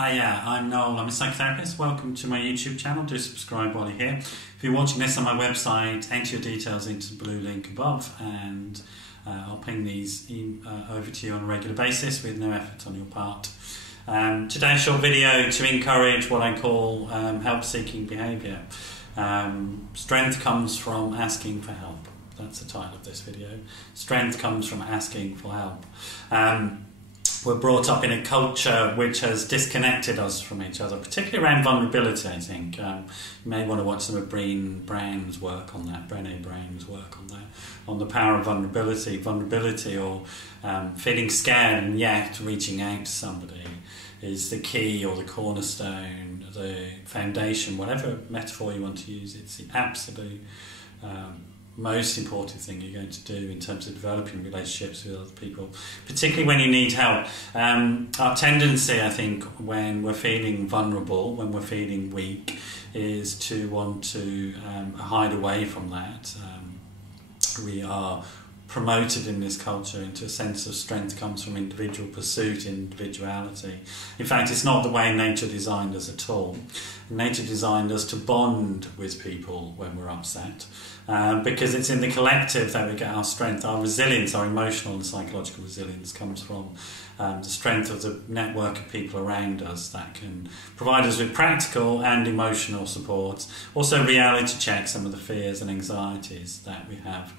Hi, I'm Noel, I'm a psychotherapist. Welcome to my YouTube channel. Do subscribe while you're here. If you're watching this on my website, enter your details into the blue link above and I'll ping these over to you on a regular basis with no effort on your part. Today a short video to encourage what I call help-seeking behaviour. Strength comes from asking for help. That's the title of this video. Strength comes from asking for help. We're brought up in a culture which has disconnected us from each other, particularly around vulnerability, I think. You may want to watch some of Brené Brown's work on that, on the power of vulnerability or feeling scared and yet reaching out to somebody is the key or the cornerstone, the foundation, whatever metaphor you want to use. It's the absolute most important thing you're going to do in terms of developing relationships with other people, particularly when you need help. Our tendency, I think, when we're feeling vulnerable, when we're feeling weak, is to want to hide away from that. We are promoted in this culture into a sense of strength comes from individual pursuit, individuality. In fact, it's not the way nature designed us at all. Nature designed us to bond with people when we're upset, because it's in the collective that we get our strength. Our resilience, our emotional and psychological resilience comes from the strength of the network of people around us that can provide us with practical and emotional support, also reality check some of the fears and anxieties that we have.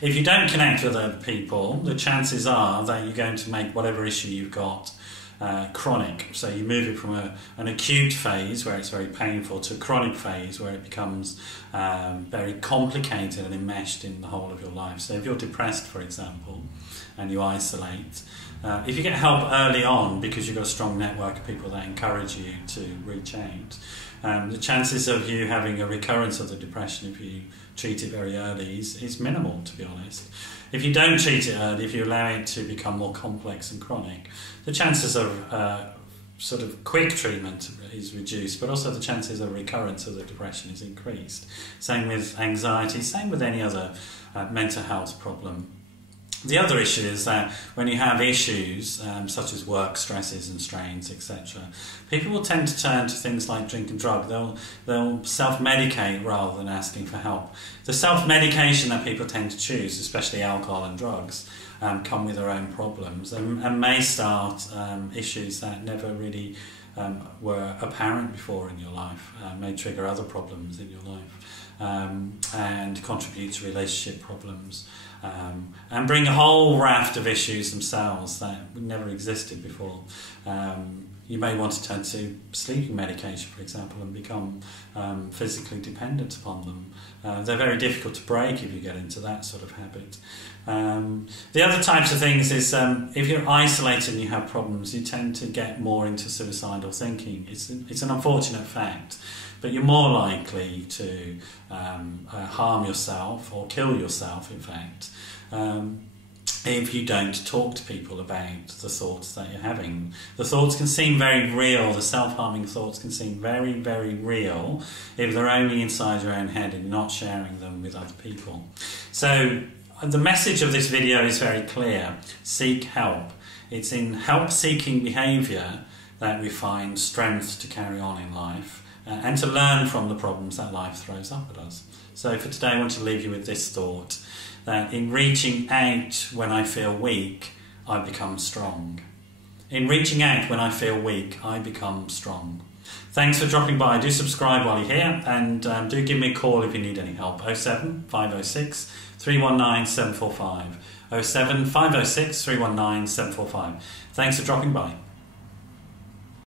If you don't connect with other people, the chances are that you're going to make whatever issue you've got chronic. So you move it from an acute phase where it's very painful to a chronic phase where it becomes very complicated and enmeshed in the whole of your life. So if you're depressed, for example, and you isolate, if you get help early on because you've got a strong network of people that encourage you to reach out, the chances of you having a recurrence of the depression if you treat it very early is minimal, to be honest. If you don't treat it early, if you allow it to become more complex and chronic, the chances of sort of quick treatment is reduced, but also the chances of recurrence of the depression is increased. Same with anxiety, same with any other mental health problem. The other issue is that when you have issues such as work stresses and strains, etc., people will tend to turn to things like drink and drug. They'll self-medicate rather than asking for help. The self-medication that people tend to choose, especially alcohol and drugs, come with their own problems and may start issues that never really were apparent before in your life, may trigger other problems in your life, and contribute to relationship problems, and bring a whole raft of issues themselves that never existed before. You may want to turn to sleeping medication, for example, and become physically dependent upon them. They're very difficult to break if you get into that sort of habit. The other types of things is if you're isolated and you have problems, you tend to get more into suicidal thinking. It's an unfortunate fact, but you're more likely to harm yourself or kill yourself, in fact, if you don't talk to people about the thoughts that you're having. The thoughts can seem very real, the self-harming thoughts can seem very, very real if they're only inside your own head and you're not sharing them with other people. So the message of this video is very clear: seek help. It's in help-seeking behaviour that we find strength to carry on in life and to learn from the problems that life throws up at us. So for today I want to leave you with this thought, that in reaching out when I feel weak, I become strong. In reaching out when I feel weak, I become strong. Thanks for dropping by. Do subscribe while you're here, and do give me a call if you need any help. 07 506 319 745. 07 506 319 745. Thanks for dropping by.